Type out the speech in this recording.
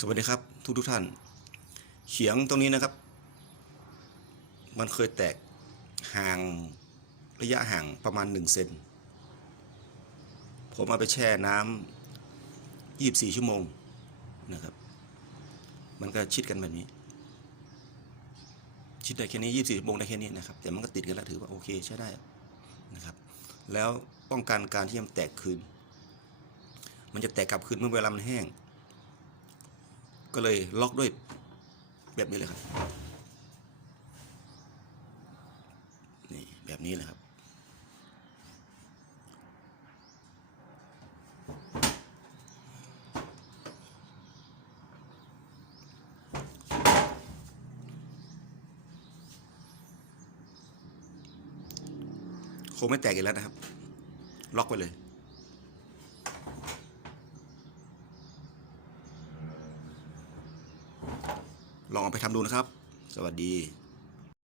สวัสดีครับทุกทุกท่าน เขียงตรงนี้นะครับ มันเคยแตกห่างระยะห่างประมาณหนึ่งเซน ผมเอาไปแช่น้ำยี่บสี่ชั่วโมงนะครับ มันก็ชิดกันแบบนี้ ชิดได้แค่นี้ยี่บสี่ชั่วโมงได้แค่นี้นะครับ แต่มันก็ติดกันแล้วถือว่าโอเคใช้ได้นะครับ แล้วป้องกันการที่มันแตกคืน มันจะแตกกลับคืนเมื่อเวลามันแห้ง ก็เลยล็อกด้วยแบบนี้เลยครับ นี่แบบนี้เลยครับ คงไม่แตกอีกแล้วนะครับ ล็อกไว้เลย ลองเอาไปทำดูนะครับ สวัสดี